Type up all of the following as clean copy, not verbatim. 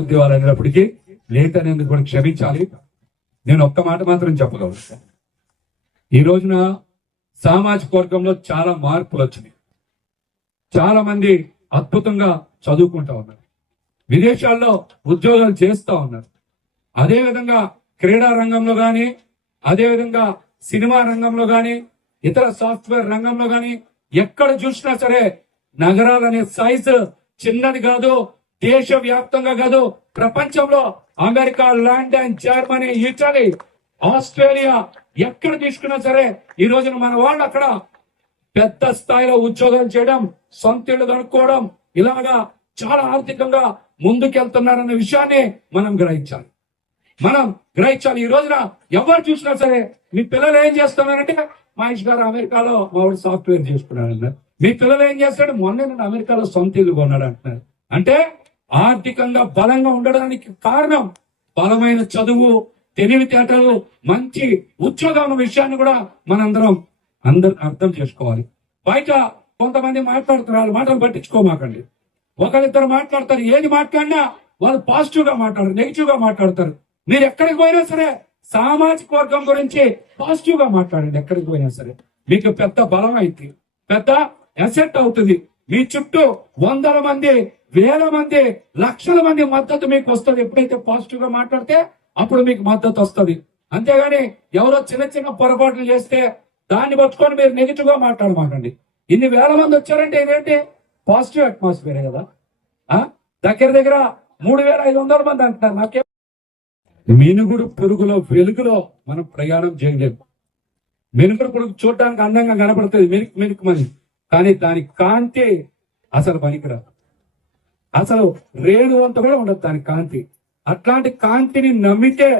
ఉద్యోగాలు అనేటప్పటికీ లేట్ అనేందుకు కూడా క్షమించాలి. నేను ఒక్క మాట మాత్రం చెప్పగలను. ఈ రోజున సామాజిక వర్గంలో చాలా మార్పులు వచ్చినాయి. చాలా మంది అద్భుతంగా చదువుకుంటా ఉన్నారు, విదేశాల్లో ఉద్యోగాలు చేస్తా ఉన్నారు. అదేవిధంగా క్రీడా రంగంలో గాని, అదేవిధంగా సినిమా రంగంలో గాని, ఇతర సాఫ్ట్వేర్ రంగంలో గాని ఎక్కడ చూసినా సరే నగరాలనే సైజు చిన్నది కాదు, దేశ వ్యాప్తంగా కాదు, ప్రపంచంలో America, London, Germany, Italy, Australia ఎక్కడ తీసుకున్నా సరే ఈ రోజున మన వాళ్ళు అక్కడ పెద్ద స్థాయిలో ఉద్యోగాలు చేయడం, సొంత ఇళ్లు కనుక్కోవడం, ఇలాగా చాలా ఆర్థికంగా ముందుకెళ్తున్నారన్న విషయాన్ని మనం గ్రహించాలి. ఈ రోజున ఎవరు చూసినా సరే మీ పిల్లలు ఏం చేస్తున్నారంటే, మహేష్ గారు అమెరికాలో మావాడు సాఫ్ట్వేర్ చేసుకున్నారన్నారు. మీ పిల్లలు ఏం చేస్తాడు, మొన్న నేను అమెరికాలో సొంత ఇల్లు కొన్నాడు అంటున్నారు. అంటే ఆర్థికంగా బలంగా ఉండడానికి కారణం బలమైన చదువు, తెలివితేటలు, మంచి ఉద్యోగం విషయాన్ని కూడా మనందరం అర్థం చేసుకోవాలి. బయట కొంతమంది మాట్లాడుతున్నారు, మాటలు పట్టించుకోమాకండి. ఒకరిద్దరు మాట్లాడతారు, ఏది మాట్లాడినా వాళ్ళు పాజిటివ్ గా మాట్లాడతారు, నెగిటివ్ గా మాట్లాడతారు. మీరు ఎక్కడికి పోయినా సరే సామాజిక వర్గం గురించి పాజిటివ్ గా మాట్లాడండి. ఎక్కడికి పోయినా సరే మీకు పెద్ద బలం అయితే, పెద్ద అసెట్ అవుతుంది. మీ చుట్టూ వందల మంది, వేల మంది, లక్షల మంది మద్దతు మీకు వస్తుంది. ఎప్పుడైతే పాజిటివ్ గా మాట్లాడితే అప్పుడు మీకు మద్దతు వస్తుంది. అంతేగాని ఎవరో చిన్న చిన్న పొరపాట్లు చేస్తే దాన్ని పట్టుకొని మీరు నెగిటివ్ గా మాట్లాడమాకండి. ఇన్ని వేల మంది వచ్చారంటే ఇదేంటి పాజిటివ్ అట్మాస్ఫియర్ కదా. దగ్గర 3500 మంది అంటున్నారు. నాకే మినుగుడు పురుగులో వెలుగులో మనం ప్రయాణం చేయలేము. మినుగుడు పురుగు చూడటానికి అందంగా కనపడుతుంది, మినుకు మని, కానీ దాని కాంతి అసలు పనికిరాదు. అసలు రేణు అంత కూడా ఉండదు దాని కాంతి. అట్లాంటి కాంతిని నమ్మితే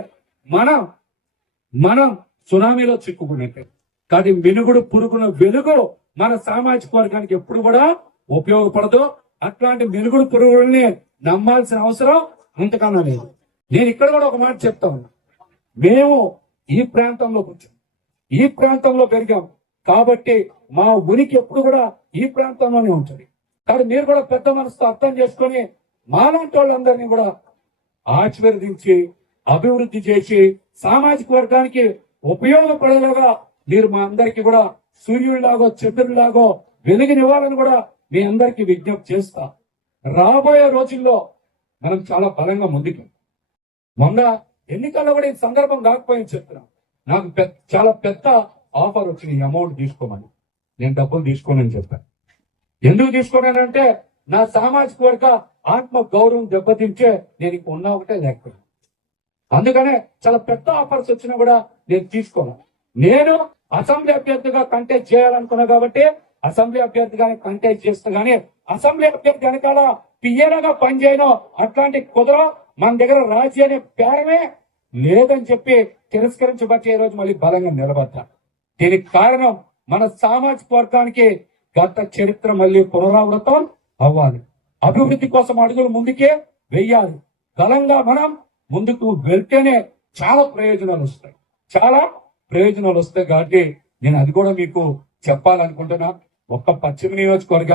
మనం సునామీలో చిక్కుకున్నట్టే. కానీ మినుగుడు పురుగుల వెలుగు మన సామాజిక వర్గానికి ఎప్పుడు కూడా ఉపయోగపడదు. అట్లాంటి మినుగుడు పురుగుల్ని నమ్మాల్సిన అవసరం అంతకన్నా లేదు. నేను ఇక్కడ కూడా ఒక మాట చెప్తా ఉన్నా. మేము ఈ ప్రాంతంలో కూర్చోం, ఈ ప్రాంతంలో పెరిగాం కాబట్టి మా ఉనికి ఎప్పుడు కూడా ఈ ప్రాంతంలోనే ఉంటుంది. కానీ మీరు కూడా పెద్ద మనసుతో అర్థం చేసుకొని మాలాంటి వాళ్ళందరినీ కూడా ఆశీర్వదించి అభివృద్ధి చేసి సామాజిక వర్గానికి ఉపయోగపడేలాగా మీరు మా అందరికి కూడా సూర్యుడిలాగో చంద్రుడిలాగో వెలుగునివ్వాలని కూడా మీ అందరికి విజ్ఞప్తి చేస్తా. రాబోయే రోజుల్లో మనం చాలా బలంగా ముందుకు. మొన్న ఎన్నికల్లో కూడా ఈ సందర్భం కాకపోయింది చెప్తున్నా. నాకు చాలా పెద్ద ఆఫర్ వచ్చింది, ఈ అమౌంట్ తీసుకోమని. నేను డబ్బులు తీసుకోనని చెప్పాను. ఎందుకు తీసుకోనంటే నా సామాజిక వర్గ ఆత్మ గౌరవం దెబ్బతించే నేను ఇంక ఉన్నా ఒకటే లేకపోయింది. అందుకనే చాలా పెద్ద ఆఫర్స్ వచ్చినా కూడా నేను తీసుకోను. నేను అసెంబ్లీ అభ్యర్థిగా కంటెస్ట్ చేయాలనుకున్నా కాబట్టి అసెంబ్లీ అభ్యర్థిగానే కంటెస్ట్ చేస్తా. గానీ అసెంబ్లీ అభ్యర్థి వెనకాల పియ్యనగా పనిచేయను, అట్లాంటి కుదరం మన దగ్గర రాజీ అనే పేరమే లేదని చెప్పి తిరస్కరించబట్టి ఈ రోజు మళ్ళీ బలంగా నిలబడ్డా. దీనికి కారణం మన సామాజిక వర్గానికి గత చరిత్ర మళ్ళీ పునరావృతం అవ్వాలి. అభివృద్ధి కోసం అడుగులు ముందుకే వెయ్యాలి. బలంగా మనం ముందుకు వెళ్తేనే చాలా ప్రయోజనాలు వస్తాయి కాబట్టి నేను అది కూడా మీకు చెప్పాలనుకుంటున్నా. ఒక్క పశ్చిమ నియోజకవర్గం